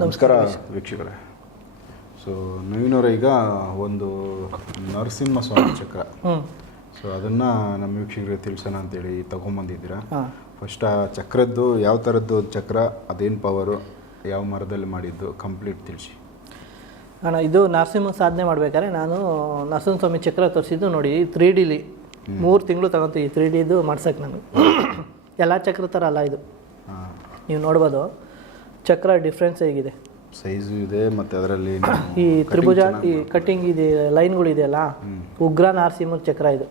ನಮಸ್ಕಾರ. ವೀಕ್ಷಕರೇ. ಸೊ ನವೀನವರ ಈಗ ಒಂದು ನರಸಿಂಹ ಸ್ವಾಮಿ ಚಕ್ರ ಸೊ ಅದನ್ನ ನಮ್ಮ ವೀಕ್ಷಕರಿಗೆ ತಿಳಿಸೋಣ ಅಂತೇಳಿ ತಗೊಂಬಂದಿದ್ದೀರಾ? ಫಸ್ಟ್ ಆ ಚಕ್ರದ್ದು ಯಾವ ಥರದ್ದು ಚಕ್ರ ಅದೇನು ಪವರು ಯಾವ ಮರದಲ್ಲಿ ಮಾಡಿದ್ದು ಕಂಪ್ಲೀಟ್ ತಿಳಿಸಿ. ಅಣ್ಣ ಇದು ನರಸಿಂಹ ಸಾಧನೆ ಮಾಡ್ಬೇಕಾದ್ರೆ ನಾನು ನರಸಿಂಹ ಸ್ವಾಮಿ ಚಕ್ರ ತೋರಿಸಿದ್ದು ನೋಡಿ ತ್ರೀ ಡಿಲಿ ಮೂರು ತಿಂಗಳು ತಗೊಂತೀವಿ ತ್ರೀ ಡಿದು ಮಾಡ್ಸಕ್ಕೆ ನಾನು ಎಲ್ಲ ಚಕ್ರ ಥರ ಅಲ್ಲ ಇದು. ಹಾಂ. ನೀವು ನೋಡ್ಬೋದು. ಚಕ್ರ ಡಿಫ್ರೆನ್ಸ್ ಹೇಗಿದೆ? ಸೈಜು ಇದೆ ಮತ್ತು ಅದರಲ್ಲಿ ಈ ತ್ರಿಭುಜ ಈ ಕಟ್ಟಿಂಗ್ ಇದೆ ಲೈನ್ಗಳು ಇದೆಯಲ್ಲ? ಉಗ್ರ ನಾರ್ಸಿಮನ್ ಚಕ್ರ ಇದು.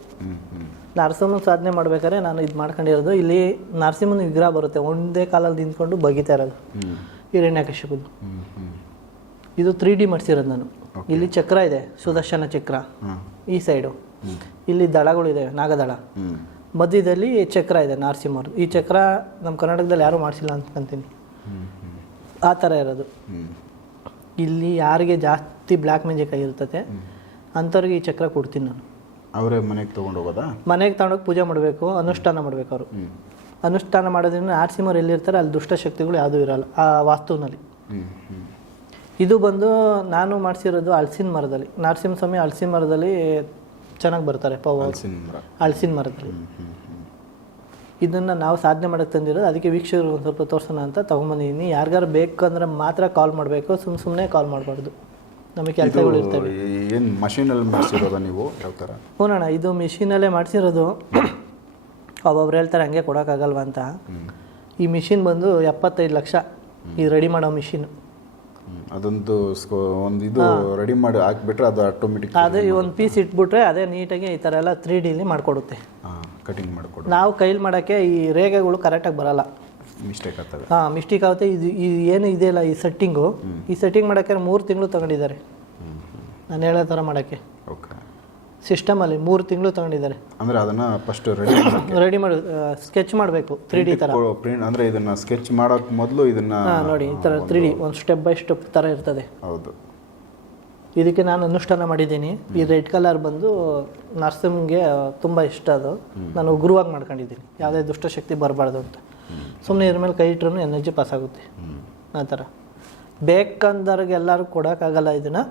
ನಾರ್ಸಿಮನ್ ನರಸಿಂಹನ ಸಾಧನೆ ಮಾಡ್ಬೇಕಾದ್ರೆ ನಾನು ಇದು ಮಾಡ್ಕೊಂಡಿರೋದು ಇಲ್ಲಿ ನರಸಿಂಹನ ವಿಗ್ರಹ ಬರುತ್ತೆ ಒಂದೇ ಕಾಲಲ್ಲಿ ನಿಂತ್ಕೊಂಡು ಬಗಿತಾ ಇರೋದು. ಹಿರಣ್ಯಕಶಿಪುದು ಇದು ತ್ರೀ ಡಿ ಮಾಡಿಸಿರೋದು ನಾನು. ಇಲ್ಲಿ ಚಕ್ರ ಇದೆ ಸುದರ್ಶನ ಚಕ್ರ. ಈ ಸೈಡು ಇಲ್ಲಿ ದಳಗಳಿದೆ ನಾಗದಳ. ಹ್ಞೂ ಮಧ್ಯದಲ್ಲಿ ಚಕ್ರ ಇದೆ ನರಸಿಂಹರು ಈ ಚಕ್ರ ನಮ್ಮ ಕರ್ನಾಟಕದಲ್ಲಿ ಯಾರೂ ಮಾಡಿಸಿಲ್ಲ ಹ್ಞೂ ಆ ಥರ ಇರೋದು. ಇಲ್ಲಿ ಯಾರಿಗೆ ಜಾಸ್ತಿ ಬ್ಲ್ಯಾಕ್ ಮ್ಯಾಜಿಕ್ ಆಗಿರ್ತದೆ ಅಂಥವ್ರಿಗೆ ಈ ಚಕ್ರ ಕೊಡ್ತೀನಿ ನಾನು. ಅವರೇ ಮನೆಗೆ ತೊಗೊಂಡು ಹೋಗೋದಾ? ಮನೆಗೆ ತಗೊಂಡೋಗಿ ಪೂಜೆ ಮಾಡಬೇಕು ಅನುಷ್ಠಾನ ಮಾಡಬೇಕು ಅವರು. ಅನುಷ್ಠಾನ ಮಾಡೋದ್ರಿಂದ ನರಸಿಂಹರು ಎಲ್ಲಿರ್ತಾರೆ ಅಲ್ಲಿ ದುಷ್ಟಶಕ್ತಿಗಳು ಯಾವುದೂ ಇರಲ್ಲ ಆ ವಾಸ್ತುವಿನಲ್ಲಿ. ಇದು ಬಂದು ನಾನು ಮಾಡಿಸಿರೋದು ಹಲ್ಸಿನ ಮರದಲ್ಲಿ. ನರಸಿಂಹ ಸ್ವಾಮಿ ಹಲ್ಸಿನ ಮರದಲ್ಲಿ ಚೆನ್ನಾಗಿ ಬರ್ತಾರೆ ಪವರ್. ಹಲಸಿನ ಹಲ್ಸಿನ ಮರದಲ್ಲಿ. ಇದನ್ನು ನಾವು ಸಾಧನೆ ಮಾಡೋಕ್ಕೆ ತಂದಿರೋದು ಅದಕ್ಕೆ ವೀಕ್ಷಕರು ಒಂದು ಸ್ವಲ್ಪ ತೋರ್ಸೋಣ ಅಂತ ತೊಗೊಂಬಂದಿದ್ದೀನಿ ಯಾರಿಗಾರು ಬೇಕಂದ್ರೆ ಮಾತ್ರ ಕಾಲ್ ಮಾಡಬೇಕು ಸುಮ್ಮ ಸುಮ್ಮನೆ ಕಾಲ್ ಮಾಡಬಾರ್ದು. ನಮಗೆ ಕೆಲಸಗಳು ಇರ್ತವೆ. ಏನು ಮಷೀನಲ್ಲಿ ಮಾಡಿಸಿರೋದ ನೀವು? ಯಾವ ಥರ ಹ್ಞೂ ಇದು ಮಿಷಿನಲ್ಲೇ ಮಾಡಿಸಿರೋದು. ಒಬ್ಬೊಬ್ರು ಹೇಳ್ತಾರೆ ಹಂಗೆ ಕೊಡೋಕ್ಕಾಗಲ್ವ ಅಂತ. ಈ ಮಿಷಿನ್ ಬಂದು ಎಪ್ಪತ್ತೈದು ಲಕ್ಷ ಈ ರೆಡಿ ಮಾಡೋ ಮಿಷಿನ್. ಅದೊಂದು ಒಂದು ಇದು ರೆಡಿ ಮಾಡಿ ಹಾಕ್ಬಿಟ್ರೆ ಅದು ಆಟೋಮೆಟಿಕ್ ಅದೇ ಈ ಒಂದು ಪೀಸ್ ಇಟ್ಬಿಟ್ರೆ ಅದೇ ನೀಟಾಗಿ ಈ ಥರ ಎಲ್ಲ ತ್ರೀ ಡಿಲಿ ಮಾಡಿಕೊಡುತ್ತೆ. ಹಾಂ. ಕಟಿಂಗ್ ಮಾಡಿಕೊಡು. ನಾವು ಕೈಲಿ ಮಾಡೋಕ್ಕೆ ಈ ರೇಖೆಗಳು ಕರೆಕ್ಟಾಗಿ ಬರಲ್ಲ. ಮಿಸ್ಟೇಕ್ ಆಗ್ತದೆ ಹಾಂ ಮಿಸ್ಟೇಕ್ ಆಗುತ್ತೆ. ಇದು ಇದು ಏನು ಇದೆಯಲ್ಲ ಈ ಸೆಟ್ಟಿಂಗು ಈ ಸೆಟ್ಟಿಂಗ್ ಮಾಡೋಕ್ಕೆ ಮೂರು ತಿಂಗಳು ತಗೊಂಡಿದ್ದಾರೆ. ನಾನು ಹೇಳೋ ಥರ ಮಾಡೋಕ್ಕೆ. ಓಕೆ ಸಿಸ್ಟಮಲ್ಲಿ ಮೂರು ತಿಂಗಳು ತಗೊಂಡಿದ್ದಾರೆ. ಅಂದರೆ ಅದನ್ನು ಫಸ್ಟ್ ರೆಡಿ ರೆಡಿ ಮಾಡಿ ಸ್ಕೆಚ್ ಮಾಡಬೇಕು ತ್ರೀ. ಡಿ ಥರ ಪ್ರಿಂಟ್ ಅಂದರೆ ಇದನ್ನು ಸ್ಕೆಚ್ ಮಾಡೋಕ್ಕೆ ಮೊದಲು ಇದನ್ನು ನೋಡಿ ಈ ಥರ ತ್ರೀ ಡಿ ಒಂದು ಸ್ಟೆಪ್ ಬೈ ಸ್ಟೆಪ್ ಥರ ಇರ್ತದೆ. ಹೌದು. ಇದಕ್ಕೆ ನಾನು ಅನುಷ್ಠಾನ ಮಾಡಿದ್ದೀನಿ. ಈ ರೆಡ್ ಕಲರ್ ಬಂದು ನರಸಿಂಹಗೆ ತುಂಬ ಇಷ್ಟ ಅದು. ನಾನು ಉಗ್ರವಾಗಿ ಮಾಡ್ಕೊಂಡಿದ್ದೀನಿ. ಯಾವುದೇ ದುಷ್ಟಶಕ್ತಿ ಬರಬಾರ್ದು ಅಂತ. ಸುಮ್ಮನೆ ಇದ್ರ ಮೇಲೆ ಕೈ ಇಟ್ರೂ ಎನರ್ಜಿ ಪಾಸ್ ಆಗುತ್ತೆ. ಆ ಥರ. ಬೇಕಂದವ್ರಿಗೆ ಎಲ್ಲರೂ ಕೊಡೋಕ್ಕಾಗಲ್ಲ ಇದನ್ನು.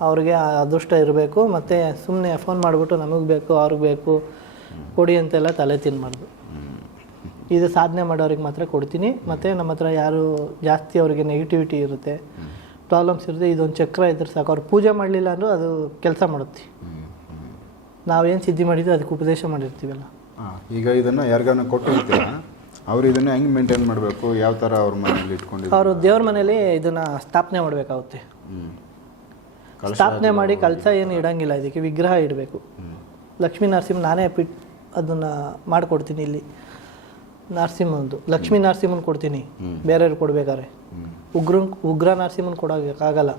ಅವ್ರಿಗೆ ಅದೃಷ್ಟ ಇರಬೇಕು. ಮತ್ತು ಸುಮ್ಮನೆ ಫೋನ್ ಮಾಡಿಬಿಟ್ಟು ನಮಗೆ ಬೇಕು ಅವ್ರಿಗೆ ಬೇಕು ಕೊಡಿ ಅಂತೆಲ್ಲ ತಲೆ ತಿನ್ಬಾರ್ದು. ಇದು ಸಾಧನೆ ಮಾಡೋರಿಗೆ ಮಾತ್ರ ಕೊಡ್ತೀನಿ. ಮತ್ತು ನಮ್ಮ ಹತ್ರ ಯಾರು ಜಾಸ್ತಿ ಅವ್ರಿಗೆ ನೆಗೆಟಿವಿಟಿ ಇರುತ್ತೆ. ಪ್ರಾಬ್ಲಮ್ಸ್ ಇರುತ್ತೆ ಇದೊಂದು ಚಕ್ರ ಇದ್ರೆ ಸಾಕು. ಅವ್ರು ಪೂಜೆ ಮಾಡಲಿಲ್ಲ ಅಂದರೂ ಅದು ಕೆಲಸ ಮಾಡುತ್ತೆ. ನಾವೇನು ಸಿದ್ಧಿ ಮಾಡಿದ್ರು ಅದಕ್ಕೆ ಉಪದೇಶ ಮಾಡಿರ್ತೀವಲ್ಲ. ಈಗ ಇದನ್ನು ಯಾರಿಗಾನ ಕೊಟ್ಟು ಅವ್ರು ಇದನ್ನು ಹೆಂಗೆ ಮೇಂಟೈನ್ ಮಾಡಬೇಕು? ಯಾವ ಥರ ಅವ್ರ ಮನೇಲಿ ಇಟ್ಕೊಂಡು ಅವರು ದೇವ್ರ ಮನೇಲಿ ಇದನ್ನು ಸ್ಥಾಪನೆ ಮಾಡಬೇಕಾಗುತ್ತೆ. ಸ್ಥಾಪನೆ ಮಾಡಿ ಕಳಸ ಏನು ಇಡಂಗಿಲ್ಲ ಇದಕ್ಕೆ ವಿಗ್ರಹ ಇಡಬೇಕು. ಲಕ್ಷ್ಮೀ ನರಸಿಂಹ ನಾನೇ ಪಿಟ್ ಅದನ್ನು ಮಾಡಿಕೊಡ್ತೀನಿ ಇಲ್ಲಿ. ನರಸಿಂಹಂದು ಲಕ್ಷ್ಮೀ ನರಸಿಂಹನ ಕೊಡ್ತೀನಿ. ಬೇರೆಯವ್ರು ಕೊಡ್ಬೇಕಾರೆ ಉಗ್ರ ಉಗ್ರ ನರಸಿಂಹನ ಕೊಡೋಕ್ಕಾಗಲ್ಲ.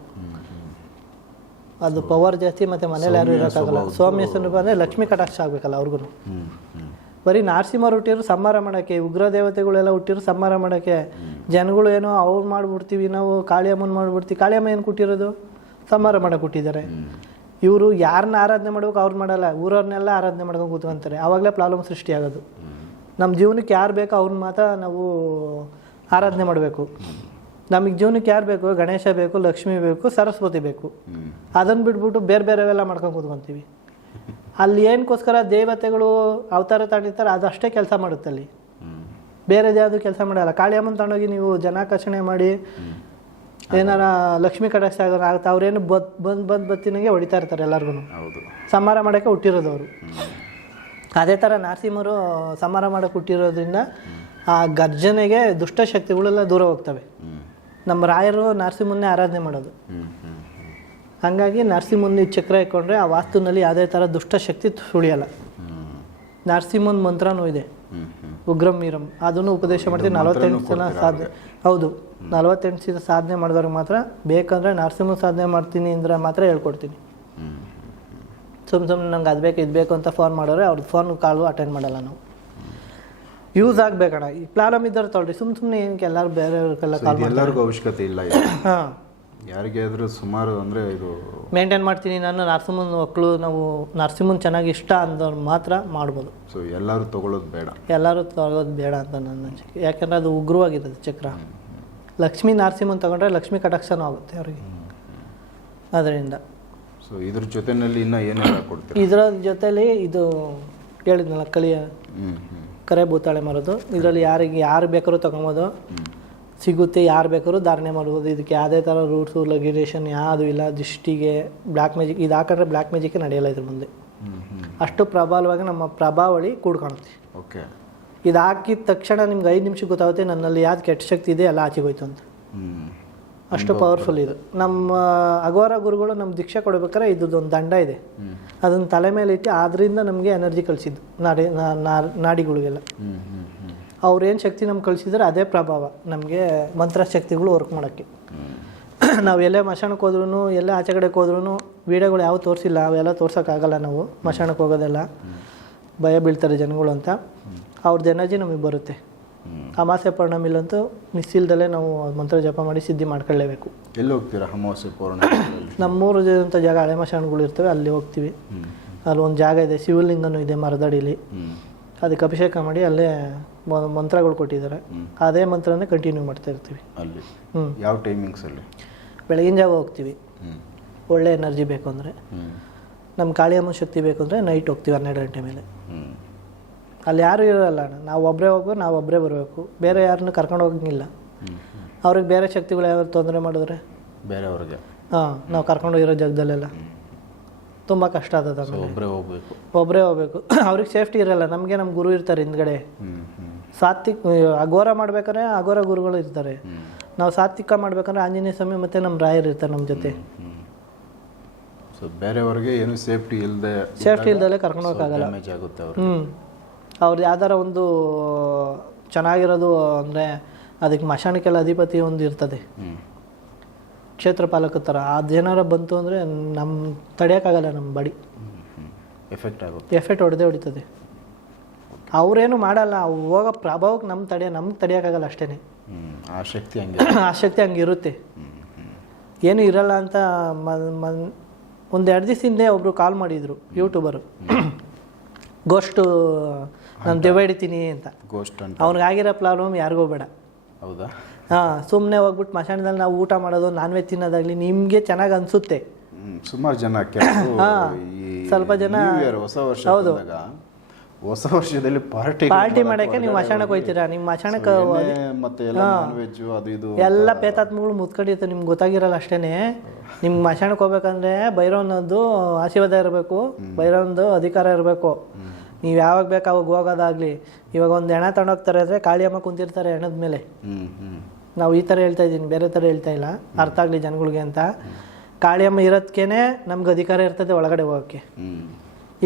ಅದು ಪವರ್ ಜಾಸ್ತಿ ಮತ್ತು ಮನೇಲಿ ಯಾರು ಇರೋಕ್ಕಾಗಲ್ಲ. ಸೌಮ್ಯ ಸ್ವರೂಪ ಅಂದರೆ ಲಕ್ಷ್ಮೀ ಕಟಾಕ್ಷ ಆಗಬೇಕಲ್ಲ ಅವ್ರಿಗೂ ಬರೀ ನರಸಿಂಹರು ಹುಟ್ಟಿದ್ರು ಸಂಹಾರ ಮಾಡೋಕ್ಕೆ ಉಗ್ರ ದೇವತೆಗಳೆಲ್ಲ ಹುಟ್ಟಿರು ಸಂಹಾರ ಮಾಡೋಕ್ಕೆ. ಜನಗಳು ಏನೋ ಅವ್ರು ಮಾಡ್ಬಿಡ್ತೀವಿ ನಾವು ಕಾಳಿಯಮ್ಮನ ಮಾಡ್ಬಿಡ್ತೀವಿ. ಕಾಳಿಯಮ್ಮ ಏನು ಕೊಟ್ಟಿರೋದು? ಸಂಹಾರ ಮಾಡೋಕೆ ಕೊಟ್ಟಿದ್ದಾರೆ. ಇವರು ಯಾರನ್ನ ಆರಾಧನೆ ಮಾಡ್ಬೇಕು ಅವ್ರು ಮಾಡಲ್ಲ. ಊರವ್ರನ್ನೆಲ್ಲ ಆರಾಧನೆ ಮಾಡ್ಕೊಂಡು ಕೂತ್ಕೊಂತಾರೆ. ಆವಾಗಲೇ ಪ್ರಾಬ್ಲಮ್ ಸೃಷ್ಟಿ ಆಗೋದು ನಮ್ಮ ಜೀವನಕ್ಕೆ ಯಾರು ಬೇಕೋ ಅವ್ರನ್ನ ಮಾತ್ರ ನಾವು ಆರಾಧನೆ ಮಾಡಬೇಕು. ನಮಗೆ ಜೀವನಕ್ಕೆ ಯಾರು ಬೇಕು ಗಣೇಶ ಬೇಕು ಲಕ್ಷ್ಮಿ ಬೇಕು ಸರಸ್ವತಿ ಬೇಕು. ಅದನ್ನು ಬಿಟ್ಬಿಟ್ಟು ಬೇರೆ ಬೇರೆವೆಲ್ಲ ಮಾಡ್ಕೊಂಡು ಕೂತ್ಕೊತೀವಿ. ಅಲ್ಲಿ ಏನಕ್ಕೋಸ್ಕರ ದೇವತೆಗಳು ಅವತಾರ ತಾಳಿರ್ತಾರೆ ಅದಷ್ಟೇ ಕೆಲಸ ಮಾಡುತ್ತೆ ಅಲ್ಲಿ. ಬೇರೆ ಯಾವುದು ಕೆಲಸ ಮಾಡಲ್ಲ. ಕಾಳಿಯಮ್ಮನ ತಗೊಂಡೋಗಿ ನೀವು ಜನಾಕರ್ಷಣೆ ಮಾಡಿ ಏನಾರ ಲಕ್ಷ್ಮಿ ಕಟಾಕ್ಷ ಆಗುತ್ತೆ ಅವ್ರೇನು ಬತ್ ಬಂದು ಬಂದು ಬತ್ತಿನಂಗೆ ಹೊಡಿತಾ ಇರ್ತಾರೆ ಎಲ್ಲರಿಗೂ ಹೌದು. ಸಂಹಾರ ಮಾಡೋಕ್ಕೆ ಹುಟ್ಟಿರೋದು ಅವರು. ಅದೇ ಥರ ನಾರಸಿಂಹರು ಸಂಹಾರ ಮಾಡಿ ಕೊಟ್ಟಿರೋದ್ರಿಂದ ಆ ಗರ್ಜನೆಗೆ ದುಷ್ಟಶಕ್ತಿಗಳೆಲ್ಲ ದೂರ ಹೋಗ್ತವೆ. ನಮ್ಮ ರಾಯರು ನರಸಿಂಹನ್ನೇ ಆರಾಧನೆ ಮಾಡೋದು. ಹಂಗಾಗಿ ನರಸಿಂಹನ್ ಚಕ್ರ ಇಟ್ಕೊಂಡ್ರೆ ಆ ವಾಸ್ತುನಲ್ಲಿ ಯಾವುದೇ ಥರ ದುಷ್ಟಶಕ್ತಿ ಸುಳಿಯಲ್ಲ. ನರಸಿಂಹನ್ ಮಂತ್ರನೂ ಇದೆ. ಉಗ್ರಂ ವೀರಂ. ಅದನ್ನು ಉಪದೇಶ ಮಾಡ್ತೀವಿ. ನಲವತ್ತೆಂಟು ಸಲ ಸಾಧನೆ ಹೌದು. ನಲವತ್ತೆಂಟು ಸಲ ಸಾಧನೆ ಮಾಡಿದವ್ರಿಗೆ ಮಾತ್ರ ಬೇಕಂದ್ರೆ ನರಸಿಂಹ ಸಾಧನೆ ಮಾಡ್ತೀನಿ ಅಂದ್ರೆ ಮಾತ್ರ ಹೇಳ್ಕೊಡ್ತೀನಿ. ಹ್ಞೂ ಸುಮ್ಮನೆ ನಂಗೆ ಅದು ಬೇಕು ಇದು ಬೇಕು ಅಂತ ಫೋನ್ ಮಾಡೋರೆ ಅವ್ರದ್ದು ಫೋನ್ ಕಾಲು ಅಟೆಂಡ್ ಮಾಡಲ್ಲ ನಾವು. ಯೂಸ್ ಆಗಬೇಕಣ್ಣ ಈ ಪ್ಲಾನಮ್ ಇದ್ದಾರೆ ತೊಗೊಳ್ರಿ ಸುಮ್ಮ ಸುಮ್ಮನೆ ಏನಕ್ಕೆ ಎಲ್ಲರೂ ಬೇರೆಯವ್ರಿಗೆಲ್ಲ ಕಾಲ್ ಎಲ್ಲರಿಗೂ ಅವಶ್ಯಕತೆ ಇಲ್ಲ ಹಾಂ. ಯಾರಿಗೆ ಆದರೂ ಸುಮಾರು ಅಂದರೆ ಇದು ಮೇಂಟೈನ್ ಮಾಡ್ತೀನಿ ನಾನು. ನರಸಿಂಹನ ಮಕ್ಕಳು ನಾವು ನರಸಿಂಹನ ಚೆನ್ನಾಗಿ ಇಷ್ಟ ಅಂದವ್ರು ಮಾತ್ರ ಮಾಡ್ಬೋದು. ಸೊ ಎಲ್ಲರೂ ತಗೊಳ್ಳೋದು ಬೇಡ. ಎಲ್ಲರೂ ತೊಗೊಳ್ಳೋದು ಬೇಡ ಅಂತ ನನ್ನ ಅನಿಸಿಕೆ. ಯಾಕಂದ್ರೆ ಅದು ಉಗ್ರವಾಗಿರೋದು ಚಕ್ರ. ಲಕ್ಷ್ಮೀ ನರಸಿಂಹನ್ ತೊಗೊಂಡ್ರೆ ಲಕ್ಷ್ಮೀ ಕಟಾಕ್ಷನೂ ಆಗುತ್ತೆ ಅವರಿಗೆ. ಅದರಿಂದ. ಸೊ ಇದ್ರ ಜೊತೆನಲ್ಲಿ ಇನ್ನ ಏನೆಲ್ಲ ಕೊಡ್ತೀರಾ? ಇದರ ಜೊತೆಲಿ ಇದು ಹೇಳಿದ್ನಲ್ಲ ಕಳಿಯ ಕರೆ ಭೂತಾಳೆ ಮರದು. ಇದರಲ್ಲಿ ಯಾರಿಗೆ ಯಾರು ಬೇಕಾದ್ರೂ ತಗೊಬೋದು. ಸಿಗುತ್ತೆ ಯಾರು ಬೇಕಾದ್ರೂ ಧಾರಣೆ ಮಾಡ್ಬೋದು. ಇದಕ್ಕೆ ಯಾವುದೇ ಥರ ರೂಟ್ಸು ಲಗ್ಯುರೇಷನ್ ಯಾವುದು ಇಲ್ಲ ದೃಷ್ಟಿಗೆ ಬ್ಲ್ಯಾಕ್ ಮ್ಯಾಜಿಕ್ ಇದು ಹಾಕೊಂಡ್ರೆ ಬ್ಲ್ಯಾಕ್ ಮ್ಯಾಜಿಕ್ಕೆ ನಡೆಯಲ್ಲ ಇದ್ರ ಮುಂದೆ. ಅಷ್ಟು ಪ್ರಬಲವಾಗಿ ನಮ್ಮ ಪ್ರಭಾವಳಿ ಕೂಡ್ಕಾಣುತ್ತೆ. ಓಕೆ. ಇದು ಹಾಕಿದ ತಕ್ಷಣ ನಿಮ್ಗೆ ಐದು ನಿಮಿಷ ಗೊತ್ತಾಗುತ್ತೆ ನನ್ನಲ್ಲಿ ಯಾವ್ದು ಕೆಟ್ಟ ಶಕ್ತಿ ಇದೆ ಎಲ್ಲ ಆಚೆಗೆ ಹೋಯ್ತು ಅಂತ. ಅಷ್ಟು ಪವರ್ಫುಲ್ ಇದು. ನಮ್ಮ ಅಗೋರ ಗುರುಗಳು ನಮ್ಮ ದೀಕ್ಷೆ ಕೊಡ್ಬೇಕಾದ್ರೆ ಇದ್ದದ್ದು ಒಂದು ದಂಡ ಇದೆ. ಅದನ್ನ ತಲೆ ಮೇಲೆ ಇಟ್ಟು ಅದರಿಂದ ನಮಗೆ ಎನರ್ಜಿ ಕಳಿಸಿದ್ದು ನಾಡಿ ನಾ- ನಾ- ನಾಡಿಗಳಿಗೆಲ್ಲ. ಹ್ಞೂ ಹ್ಞೂ ಹ್ಞೂ ಅವ್ರು ಏನು ಶಕ್ತಿ ನಮ್ಗೆ ಕಳಿಸಿದ್ರೆ ಅದೇ ಪ್ರಭಾವ ನಮಗೆ ಮಂತ್ರ ಶಕ್ತಿಗಳು ವರ್ಕ್ ಮಾಡೋಕ್ಕೆ ನಾವು ಎಲ್ಲೇ ಮಶಾಣಕ್ಕೆ ಹೋದ್ರೂ ಎಲ್ಲೇ ಆಚೆ ಕಡೆಗೆ ಹೋದ್ರೂ ವೀಡಿಯೋಗಳು ಯಾವ ತೋರಿಸಿಲ್ಲ ಅವೆಲ್ಲ ತೋರ್ಸೋಕ್ಕಾಗಲ್ಲ ನಾವು ಮಶಾಣಕ್ಕೆ ಹೋಗೋದೆಲ್ಲ. ಭಯ ಬೀಳ್ತಾರೆ ಜನಗಳು ಅಂತ. ಅವ್ರದ್ದು ಎನರ್ಜಿ ನಮಗೆ ಬರುತ್ತೆ. ಅಮಾಸೆ ಪೌರ್ಣಮಿಲಂತೂ ಮಿಸ್ ಇಲ್ದಲೇ ನಾವು ಮಂತ್ರ ಜಪ ಮಾಡಿ ಸಿದ್ಧಿ ಮಾಡ್ಕೊಳ್ಳೇಬೇಕು. ಎಲ್ಲಿ ಹೋಗ್ತೀರಾ ಅಮಾವಾಸ್ಯ ಪೌರ್ಣಮಿ ನಮ್ಮೂರು ಅಂತ ಜಾಗ ಹಳೆ ಮಶಾಣಗಳು ಇರ್ತವೆ ಅಲ್ಲಿ ಹೋಗ್ತೀವಿ. ಅಲ್ಲಿ ಒಂದು ಜಾಗ ಇದೆ ಶಿವಲಿಂಗನೂ ಇದೆ ಮರದಡಿಲಿ. ಅದಕ್ಕೆ ಅಭಿಷೇಕ ಮಾಡಿ ಅಲ್ಲೇ ಮಂತ್ರಗಳು ಕೊಟ್ಟಿದ್ದಾರೆ. ಅದೇ ಮಂತ್ರನೇ ಕಂಟಿನ್ಯೂ ಮಾಡ್ತಾ ಇರ್ತೀವಿ. ಅಲ್ಲಿ? ಯಾವ ಟೈಮಿಂಗ್ಸಲ್ಲಿ ಬೆಳಗಿನ ಜಾವ ಹೋಗ್ತೀವಿ. ಒಳ್ಳೆ ಎನರ್ಜಿ ಬೇಕು ಅಂದರೆ. ನಮ್ಮ ಕಾಳಿಯಮ್ಮ ಶಕ್ತಿ ಬೇಕು ಅಂದರೆ ನೈಟ್ ಹೋಗ್ತೀವಿ ಹನ್ನೆರಡು ಗಂಟೆ ಮೇಲೆ. ಅಲ್ಲಿ ಯಾರೂ ಇರೋಲ್ಲ ನಾವು ಒಬ್ಬರೇ ಹೋಗೋ ನಾವು ಒಬ್ಬರೇ ಬರಬೇಕು. ಬೇರೆ ಯಾರನ್ನೂ ಕರ್ಕೊಂಡು ಹೋಗಂಗಿಲ್ಲ ಅವ್ರಿಗೆ ಬೇರೆ ಶಕ್ತಿಗಳು ಯಾವ್ದಾದ್ರು ತೊಂದರೆ ಮಾಡಿದ್ರೆ? ಬೇರೆಯವ್ರಿಗೆ. ಹಾಂ ನಾವು ಕರ್ಕೊಂಡು ಹೋಗಿರೋ ಜಾಗದಲ್ಲೆಲ್ಲ. ತುಂಬ ಕಷ್ಟ ಆಮೇಲೆ ಒಬ್ಬರೇ ಹೋಗ್ಬೇಕು. ಒಬ್ಬರೇ ಹೋಗ್ಬೇಕು. ಅವ್ರಿಗೆ ಸೇಫ್ಟಿ ಇರಲ್ಲ. ನಮಗೆ ನಮ್ಮ ಗುರು ಇರ್ತಾರೆ ಹಿಂದ್ಗಡೆ. ಸಾತ್ವಿಕ್ ಅಘೋರ ಮಾಡ್ಬೇಕಾದ್ರೆ ಅಘೋರ ಗುರುಗಳು ಇರ್ತಾರೆ. ನಾವು ಸಾತ್ವಿಕ ಮಾಡ್ಬೇಕಂದ್ರೆ ಆಂಜನೇಯ ಸ್ವಾಮಿ ಮತ್ತು ನಮ್ಮ ರಾಯರು ಇರ್ತಾರೆ ನಮ್ಮ ಜೊತೆ. ಬೇರೆಯವರಿಗೆ ಸೊ ಬೇರೆಯವ್ರಿಗೆ ಏನು ಸೇಫ್ಟಿ ಇಲ್ಲದೆ ಸೇಫ್ಟಿ ಇಲ್ದಲೆ ಕರ್ಕೊಂಡು ಹೋಗಕ್ಕಾಗಲ್ಲ. ಹ್ಞೂ ಅವ್ರದ್ದು ಯಾವ್ದಾರ ಒಂದು ಚೆನ್ನಾಗಿರೋದು ಅಂದರೆ ಅದಕ್ಕೆ ಮಶಾಣಕ್ಕೆಲ್ಲ ಅಧಿಪತಿ ಒಂದು ಇರ್ತದೆ. ಕ್ಷೇತ್ರಪಾಲಕ ಕ್ಷೇತ್ರ ಪಾಲಕ ಥರ. ಅದೇನಾರ ಬಂತು ಅಂದರೆ ನಮ್ಮ ತಡೆಯೋಕ್ಕಾಗಲ್ಲ ನಮ್ಮ ಬಡಿ. ಎಫೆಕ್ಟ್ ಆಗುತ್ತೆ. ಎಫೆಕ್ಟ್ ಹೊಡೆದೇ ಹೊಡಿತದೆ. ಅವರೇನು ಮಾಡಲ್ಲ. ಹೋಗ ಹೋಗೋ ಪ್ರಭಾವಕ್ಕೆ ನಮ್ಮ ತಡೆ ನಮ್ಗೆ ತಡೆಯೋಕ್ಕಾಗಲ್ಲ ಅಷ್ಟೇ ಆ ಶಕ್ತಿ ಹಂಗೆ ಆ ಶಕ್ತಿ ಹಂಗಿರುತ್ತೆ ಏನು ಇರಲ್ಲ ಅಂತ ಒಂದು ಎರಡು ದಿವಸ ಹಿಂದೆ ಒಬ್ಬರು ಕಾಲ್ ಮಾಡಿದರು ಯೂಟ್ಯೂಬರು ಗೋಷ್ಟು ನಾನು ದೆವ್ವ ಹಿಡಿತೀನಿ ಅಂತ. ಗೋಸ್ಟ್ ಅಂತ. ಅವ್ನಿಗಾಗಿರೋ ಪ್ರಾಬ್ಲಮ್ ಯಾರಿಗೂ ಬೇಡ. ಹೌದಾ? ಹಾಂ ಸುಮ್ಮನೆ ಹೋಗ್ಬಿಟ್ಟು ಮಶಾಣದಲ್ಲಿ ನಾವು ಊಟ ಮಾಡೋದು ನಾನ್ ವೆಜ್ ತಿನ್ನೋದಾಗಲಿ ನಿಮಗೆ ಚೆನ್ನಾಗಿ ಅನಿಸುತ್ತೆ. ಸುಮಾರು ಜನ ಸ್ವಲ್ಪ ಜನ- ಹೊಸ ವರ್ಷ ಹೌದು. ಹೊಸ ವರ್ಷದಲ್ಲಿ ಪಾರ್ಟಿ ಪಾರ್ಟಿ ಮಾಡಕ್ಕೆ ನೀವು ಮಶಾಣಕ್ಕೆ ಹೋಗ್ತೀರಾ? ನಿಮ್ಮ ಮಶಾಣಕ್ಕೆ ಮತ್ತೆ ಅದು ಇದು ಎಲ್ಲ ಪೇತಾತ್ಮಗಳು ಮುತ್ಕೊಂಡಿರ್ತಾರೆ ನಿಮ್ಗೆ ಗೊತ್ತಾಗಿರಲ್ಲ ಅಷ್ಟೇನೆ. ನಿಮ್ಗೆ ಮಶಾಣಕ್ಕೆ ಹೋಗ್ಬೇಕಂದ್ರೆ ಭೈರವನದ್ದು ಆಶೀರ್ವಾದ ಇರಬೇಕು ಭೈರವನದು ಅಧಿಕಾರ ಇರಬೇಕು. ನೀವು ಯಾವಾಗ ಬೇಕು ಅವಾಗ ಹೋಗೋದಾಗ್ಲಿ ಇವಾಗ ಒಂದು ಹೆಣ ತಗೊಂಡೋಗ್ತಾರೆ ಅಂದರೆ ಕಾಳಿಯಮ್ಮ ಕುಂತಿರ್ತಾರೆ ಹೆಣದ ಮೇಲೆ. ನಾವು ಈ ಥರ ಹೇಳ್ತಾ ಇದ್ದೀನಿ ಬೇರೆ ಥರ ಹೇಳ್ತಾ ಇಲ್ಲ ಅರ್ಥ ಆಗಲಿ ಜನಗಳಿಗೆ ಅಂತ. ಕಾಳಿಯಮ್ಮ ಇರೋದಕ್ಕೇನೆ ನಮ್ಗೆ ಅಧಿಕಾರ ಇರ್ತದೆ ಒಳಗಡೆ ಹೋಗೋಕ್ಕೆ.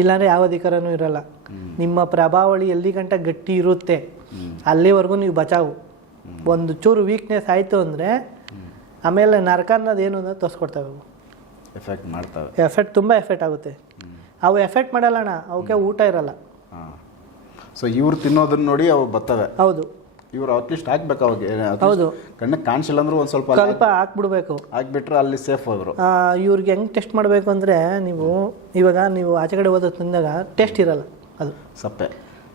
ಇಲ್ಲಾಂದರೆ ಇಲ್ಲಾಂದ್ರೆ ಯಾವ ಅಧಿಕಾರನೂ ಇರಲ್ಲ. ನಿಮ್ಮ ಪ್ರಭಾವಳಿ ಎಲ್ಲಿ ಗಂಟ ಗಟ್ಟಿ ಇರುತ್ತೆ ಅಲ್ಲಿವರೆಗೂ ನೀವು ಬಚಾವು. ಒಂದು ಚೂರು ವೀಕ್ನೆಸ್ ಆಯಿತು ಅಂದರೆ ಆಮೇಲೆ ನರಕ ಅನ್ನೋದು ಏನು ಅನ್ನೋದು ತೋರಿಸ್ಕೊಡ್ತವೆ ಅವು ಎಫೆಕ್ಟ್ ಮಾಡ್ತವೆ. ಎಫೆಕ್ಟ್ ತುಂಬ ಎಫೆಕ್ಟ್ ಆಗುತ್ತೆ. ಅವು ಎಫೆಕ್ಟ್ ಮಾಡಲ್ಲಣ್ಣ ಅವಕ್ಕೆ ಊಟ ಇರಲ್ಲ. ಹಾ. ಸೊ ಇವ್ರು ತಿನ್ನೋದನ್ನ ನೋಡಿ ಅವು ಬರ್ತವೆ. ಹೌದು. ಇವ್ರು ಅಟ್ಲೀಸ್ಟ್ ಹಾಕ್ಬೇಕು ಅವಾಗ. ಹೌದು. ಕಣ್ಣಿಗೆ ಕಾಣಿಸಿಲ್ಲ ಅಂದ್ರೆ ಒಂದು ಸ್ವಲ್ಪ ಸ್ವಲ್ಪ ಹಾಕ್ಬಿಡ್ಬೇಕು. ಹಾಕ್ಬಿಟ್ರೆ ಅಲ್ಲಿ ಸೇಫ್ ಅವರು ಇವ್ರಿಗೆ ಹೆಂಗೆ ಟೆಸ್ಟ್ ಮಾಡಬೇಕು ಅಂದರೆ ನೀವು ಇವಾಗ ನೀವು ಆಚೆ ಕಡೆ ಹೋದ ತಿಂದಾಗ ಟೆಸ್ಟ್ ಇರಲ್ಲ ಅದು. ಸಪ್ಪೆ.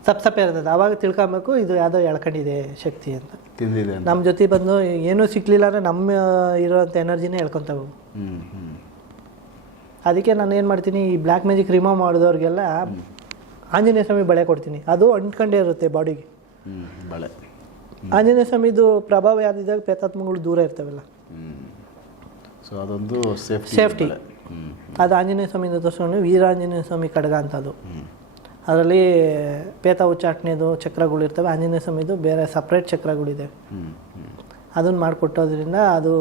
ಸಪ್ ಸಪ್ಪೆ ಇರ್ತದೆ. ಅವಾಗ ತಿಳ್ಕೊಬೇಕು ಇದು ಯಾವುದೋ ಎಳ್ಕೊಂಡಿದೆ ಶಕ್ತಿ ಅಂತ. ತಿಂದಿದೆ ನಮ್ಮ ಜೊತೆ ಬಂದು ಏನೂ ಸಿಕ್ಕಲಿಲ್ಲ ಅಂದರೆ ನಮ್ಮ ಇರೋಂಥ ಎನರ್ಜಿನೇ ಹ್ಮ್ ಅದಕ್ಕೆ ನಾನು ಏನು ಮಾಡ್ತೀನಿ ಈ ಬ್ಲ್ಯಾಕ್ ಮ್ಯಾಜಿಕ್ ರಿಮೂವ್ ಮಾಡಿದವ್ರಿಗೆಲ್ಲ ಆಂಜನೇಯ ಸ್ವಾಮಿ ಬಳೆ ಕೊಡ್ತೀನಿ. ಅದು ಅಂಟ್ಕೊಂಡೇ ಇರುತ್ತೆ ಬಾಡಿಗೆ. ಬಳೆ. ಆಂಜನೇಯ ಸ್ವಾಮಿದು ಪ್ರಭಾವ ಯಾವ್ದಿದ್ದಾಗ ಪೇತಾತ್ಮಗಳು ದೂರ ಇರ್ತವಲ್ಲ. ಸೊ ಅದೊಂದು ಸೇಫ್ಟಿ ಅದು ಆಂಜನೇಯ ಸ್ವಾಮಿಯಿಂದ ತೋರಿಸ್ಕೊಂಡು ವೀರಾಂಜನೇಯ ಸ್ವಾಮಿ ಕಡಗ ಅಂತ ಅದು ಅದರಲ್ಲಿ ಪೇತ ಉಚ್ಚಾಟನೆದು ಚಕ್ರಗಳು ಇರ್ತವೆ. ಆಂಜನೇಯ ಸ್ವಾಮಿದು ಬೇರೆ ಸಪ್ರೇಟ್ ಚಕ್ರಗಳಿದೆ. ಅದನ್ನು ಮಾಡಿಕೊಟ್ಟೋದ್ರಿಂದ ಅದು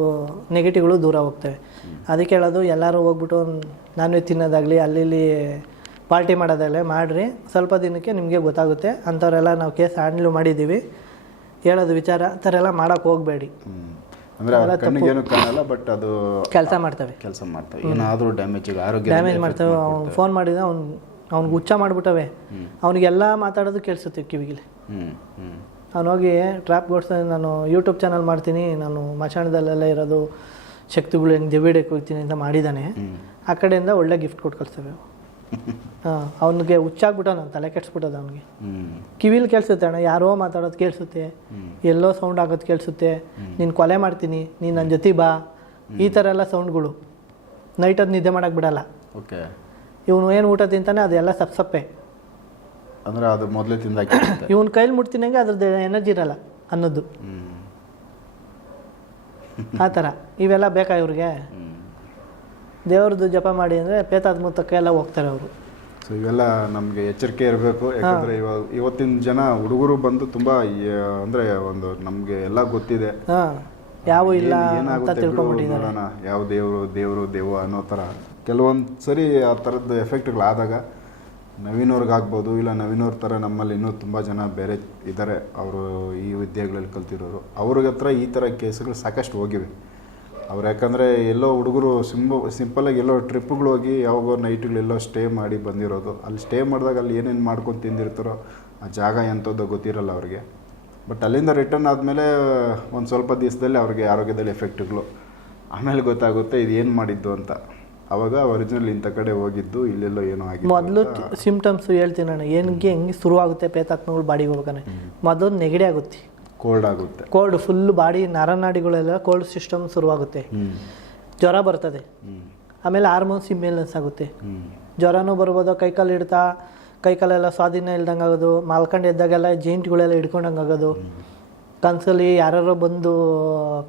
ನೆಗೆಟಿವ್ಗಳು ದೂರ ಹೋಗ್ತವೆ. ಅದಕ್ಕೆ ಹೇಳೋದು ಎಲ್ಲರೂ ಹೋಗ್ಬಿಟ್ಟು ನಾನ್ ವೆಜ್ ತಿನ್ನೋದಾಗಲಿ ಅಲ್ಲಿ ಪಾರ್ಟಿ ಮಾಡೋದಲ್ಲೇ ಮಾಡಿರಿ. ಸ್ವಲ್ಪ ದಿನಕ್ಕೆ ನಿಮಗೆ ಗೊತ್ತಾಗುತ್ತೆ. ಅಂಥವರೆಲ್ಲ ನಾವು ಕೇಸ್ ಹ್ಯಾಂಡ್ಲ್ ಮಾಡಿದ್ದೀವಿ. ಹೇಳೋದು ವಿಚಾರ ಆ ಥರ ಎಲ್ಲ ಮಾಡೋಕ್ಕೆ ಹೋಗಬೇಡಿ. ಕಾಣಲ್ಲ ಬಟ್ ಅದು ಕೆಲಸ ಮಾಡ್ತವೆ. ಕೆಲಸ ಮಾಡ್ತವೆ. ಏನಾದರೂ ಡ್ಯಾಮೇಜ್ ಆರೋಗ್ಯ ಡ್ಯಾಮೇಜ್ ಮಾಡ್ತವೆ. ಅವ್ನು ಫೋನ್ ಮಾಡಿದ ಅವ್ನು ಅವ್ನಿಗೆ ಹುಚ್ಚ ಮಾಡಿಬಿಟ್ಟವೆ. ಅವನಿಗೆಲ್ಲ ಮಾತಾಡೋದು ಕೇಳಿಸುತ್ತೆ ಕಿವಿಗಿಲಿ. ಅವ್ನು ಹೋಗಿ ಟ್ರಾಪ್ ಗೋಡ್ಸ್ ನಾನು ಯೂಟ್ಯೂಬ್ ಚಾನಲ್ ಮಾಡ್ತೀನಿ. ನಾನು ಮಶಾಣದಲ್ಲೆಲ್ಲ ಇರೋದು ಶಕ್ತಿಗಳು ಹೆಂಗೆ ದೆವ್ವಿಡಕ್ಕೆ ಹೋಗ್ತೀನಿ ಅಂತ ಮಾಡಿದ್ದಾನೆ ಆ ಕಡೆಯಿಂದ ಒಳ್ಳೆ ಗಿಫ್ಟ್ ಕೊಟ್ಟು ಕಳಿಸ್ತೇವೆ ಹಾಂ ಅವನಿಗೆ ಹುಚ್ಚಾಗ್ಬಿಟ್ಟ ನಾನು ತಲೆ ಕೆಡ್ಸ್ಬಿಟ್ಟದ ಅವನಿಗೆ. ಕಿವಿಲಿ ಕೇಳಿಸುತ್ತೆ ಅಣ್ಣ ಯಾರೋ ಮಾತಾಡೋದು ಕೇಳಿಸುತ್ತೆ. ಎಲ್ಲೋ ಸೌಂಡ್ ಆಗೋದು ಕೇಳಿಸುತ್ತೆ. ನೀನು ಕೊಲೆ ಮಾಡ್ತೀನಿ ನೀನು ನನ್ನ ಜೊತೆ ಬಾ. ಈ ಥರ ಎಲ್ಲ ಸೌಂಡ್ಗಳು ನೈಟ್ ಅದು ನಿದ್ದೆ ಮಾಡೋಕೆ ಬಿಡಲ್ಲ. ಓಕೆ. ಇವನು ಏನು ಊಟ ತಿಂತಾನೆ ಅದೆಲ್ಲ ಸಪ್ಸಪ್ಪೆ. ಅಂದ್ರೆ ಅದು ಮೊದಲೇ ಇವನ್ ಕೈಲಿ ಮುಟ್ತಿನಂಗೆ ಅದ್ರದ್ದು ಎನರ್ಜಿ ಇರಲ್ಲ ಅನ್ನೋದು. ಆ ಥರ ಇವೆಲ್ಲ ಬೇಕಾ ಇವ್ರಿಗೆ? ದೇವ್ರದ್ದು ಜಪ ಮಾಡಿ ಅಂದರೆ ಪೇತಾತ್ಮುತ್ತಕ್ಕೆ ಎಲ್ಲ ಹೋಗ್ತಾರೆ ಅವರು. ಸೊ ಇವೆಲ್ಲ ನಮಗೆ ಎಚ್ಚರಿಕೆ ಇರಬೇಕು. ಯಾಕಂದ್ರೆ ಇವಾಗ ಇವತ್ತಿನ ಜನ ಹುಡುಗರು ಬಂದು ತುಂಬಾ ಅಂದ್ರೆ ಒಂದು ನಮಗೆ ಎಲ್ಲ ಗೊತ್ತಿದೆ. ಯಾವ ಇಲ್ಲ ಅಂತ ಯಾವ ದೇವರು ದೇವರು ದೇವ ಅನ್ನೋ ಥರ. ಕೆಲವೊಂದು ಸರಿ ಆ ಥರದ್ದು ಎಫೆಕ್ಟ್ಗಳಾದಾಗ ನವೀನವ್ರಿಗಾಗ್ಬೋದು ಇಲ್ಲ ನವೀನವ್ರ ಥರ ನಮ್ಮಲ್ಲಿ ಇನ್ನೂ ತುಂಬ ಜನ ಬೇರೆ ಇದ್ದಾರೆ. ಅವರು ಈ ವಿದ್ಯೆಗಳಲ್ಲಿ ಕಲ್ತಿರೋರು. ಅವ್ರಿಗೆ ಹತ್ರ ಈ ಥರ ಕೇಸ್ಗಳು ಸಾಕಷ್ಟು ಹೋಗಿವೆ. ಅವ್ರು ಯಾಕಂದರೆ ಎಲ್ಲೋ ಹುಡುಗರು ಸಿಂಬ ಸಿಂಪಲ್ಲಾಗಿ ಎಲ್ಲೋ ಟ್ರಿಪ್ಗಳು ಹೋಗಿ ಯಾವಾಗೋ ನೈಟ್ಗಳೆಲ್ಲೋ ಸ್ಟೇ ಮಾಡಿ ಬಂದಿರೋದು. ಅಲ್ಲಿ ಸ್ಟೇ ಮಾಡಿದಾಗ ಅಲ್ಲಿ ಏನೇನು ಮಾಡ್ಕೊಂಡು ತಿಂದಿರ್ತಾರೋ ಆ ಜಾಗ ಎಂಥದ್ದು ಗೊತ್ತಿರಲ್ಲ ಅವ್ರಿಗೆ. ಬಟ್ ಅಲ್ಲಿಂದ ರಿಟರ್ನ್ ಆದಮೇಲೆ ಒಂದು ಸ್ವಲ್ಪ ದಿವಸದಲ್ಲಿ ಅವ್ರಿಗೆ ಆರೋಗ್ಯದಲ್ಲಿ ಎಫೆಕ್ಟ್ಗಳು ಆಮೇಲೆ ಗೊತ್ತಾಗುತ್ತೆ ಇದು ಏನು ಮಾಡಿದ್ದು ಅಂತ. ಅವಾಗ ಒರಿಜಿನಲ್ ಇಂಥ ಕಡೆ ಹೋಗಿದ್ದು ಇಲ್ಲೆಲ್ಲೋ ಏನೋ ಆಗಿ ಮೊದಲು ಸಿಂಪ್ಟಮ್ಸ್ ಹೇಳ್ತೀನಿ ನಾನು. ಏನಿಗೆ ಹೆಂಗೆ ಶುರುವಾಗುತ್ತೆ ಪೇತಾತ್ಮಗಳು ಬಾಡಿಗೆ ಹೋಗ್ಬೇಕಾನೆ. ಮೊದಲು ನೆಗಡಿ ಆಗುತ್ತೆ. ಕೋಲ್ಡ್ ಆಗುತ್ತೆ. ಕೋಲ್ಡ್ ಫುಲ್ ಬಾಡಿ ನರನಾಡಿಗಳೆಲ್ಲ ಕೋಲ್ಡ್ ಸಿಸ್ಟಮ್ ಶುರುವಾಗುತ್ತೆ. ಜ್ವರ ಬರ್ತದೆ. ಆಮೇಲೆ ಹಾರ್ಮೋನ್ಸ್ ಇಮ್ಮೇಲೆನ್ಸ್ ಆಗುತ್ತೆ. ಜ್ವರನೂ ಬರ್ಬೋದು ಕೈಕಾಲು ಹಿಡ್ತಾ ಕೈಕಾಲೆಲ್ಲ ಸ್ವಾಧೀನ ಇಲ್ದಂಗೆ ಆಗೋದು ಮಾಲ್ಕೊಂಡು ಎದ್ದಾಗೆಲ್ಲ ಜೈಂಟ್ಗಳೆಲ್ಲ ಹಿಡ್ಕೊಂಡಂಗೆ ಆಗೋದು ಕನಸಲ್ಲಿ ಯಾರು ಬಂದು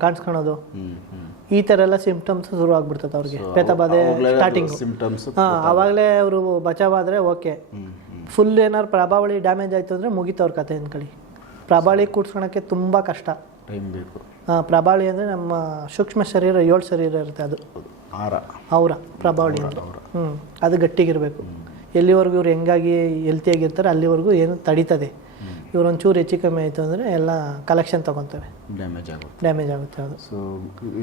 ಕಾಣಿಸ್ಕೊಳೋದು. ಈ ಥರ ಎಲ್ಲ ಸಿಂಪ್ಟಮ್ಸ್ ಶುರು ಆಗ್ಬಿಡ್ತದೆ ಅವ್ರಿಗೆ ಪೇತಬಾಧೆ ಸ್ಟಾರ್ಟಿಂಗ್ ಸಿಂಪ್ಟಮ್ಸ್ ಹಾಂ ಆವಾಗಲೇ ಅವರು ಬಚಾವಾದರೆ ಓಕೆ ಫುಲ್ ಏನಾದ್ರು ಪ್ರಭಾವಳಿ ಡ್ಯಾಮೇಜ್ ಆಯಿತು ಅಂದರೆ ಮುಗೀತು ಅವ್ರ ಕತೆ ಅಂದ್ಕೊಳ್ಳಿ ಪ್ರಭಾವಳಿ ಕೂಡ್ಸ್ಕೊಳಕ್ಕೆ ತುಂಬ ಕಷ್ಟ. ಟೈಮ್ ಬೇಕು. ಪ್ರಬಾಳಿ ಅಂದರೆ ನಮ್ಮ ಸೂಕ್ಷ್ಮ ಶರೀರ ಏಳು ಶರೀರ ಇರುತ್ತೆ ಅದು. ಆರ ಅವರ ಪ್ರಬಾಳಿ ಅಂತ. ಹ್ಞೂ ಅದು ಗಟ್ಟಿಗಿರಬೇಕು. ಎಲ್ಲಿವರೆಗೂ ಇವ್ರು ಹೆಂಗಾಗಿ ಹೆಲ್ತಿಯಾಗಿರ್ತಾರೆ ಅಲ್ಲಿವರೆಗೂ ಏನು ತಡೀತದೆ. ಇವ್ರು ಒಂಚೂರು ಹೆಚ್ಚು ಕಮ್ಮಿ ಆಯಿತು ಅಂದರೆ ಎಲ್ಲ ಕಲೆಕ್ಷನ್ ತೊಗೊತವೆ. ಡ್ಯಾಮೇಜ್ ಆಗುತ್ತೆ. ಡ್ಯಾಮೇಜ್ ಆಗುತ್ತೆ ಅದು ಸೊ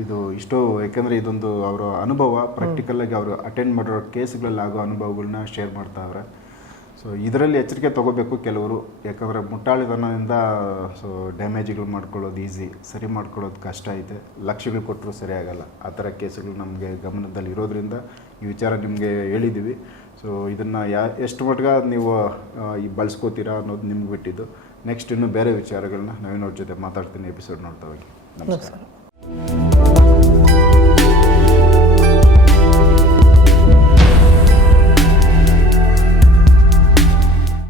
ಇದು ಇಷ್ಟು ಯಾಕಂದರೆ ಇದೊಂದು ಅವರ ಅನುಭವ. ಪ್ರಾಕ್ಟಿಕಲಾಗಿ ಅವರು ಅಟೆಂಡ್ ಮಾಡಿರೋ ಕೇಸ್ಗಳಲ್ಲಿ ಆಗೋ ಅನುಭವಗಳನ್ನ ಶೇರ್ ಮಾಡ್ತಾವ್ರೆ ಸೊ ಇದರಲ್ಲಿ ಎಚ್ಚರಿಕೆ ತಗೋಬೇಕು ಕೆಲವರು. ಯಾಕಂದರೆ ಮುಟ್ಟಾಳಿತನದಿಂದ ಸೊ ಡ್ಯಾಮೇಜ್ಗಳು ಮಾಡ್ಕೊಳ್ಳೋದು ಈಸಿ ಸರಿ ಮಾಡ್ಕೊಳ್ಳೋದು ಕಷ್ಟ ಐತೆ. ಲಕ್ಷಗಳು ಕೊಟ್ಟರು ಸರಿ ಆ ಥರ ಕೇಸುಗಳು ನಮಗೆ ಗಮನದಲ್ಲಿ ಇರೋದ್ರಿಂದ ಈ ವಿಚಾರ ನಿಮಗೆ ಹೇಳಿದ್ದೀವಿ ಸೊ ಇದನ್ನು ಯಾ, ಎಷ್ಟು ಮಟ್ಟಿಗ ನೀವು ಈ ಬಳಸ್ಕೋತೀರಾ ಅನ್ನೋದು ನಿಮ್ಗೆ ಬಿಟ್ಟಿದ್ದು. ನೆಕ್ಸ್ಟ್ ಇನ್ನು ಬೇರೆ ವಿಚಾರಗಳನ್ನ ನವೀನವ್ರ ಜೊತೆ ಮಾತಾಡ್ತೀನಿ ಎಪಿಸೋಡ್ ನೋಡ್ತಾ ಹೋಗಿ. ನಮಸ್ಕಾರ.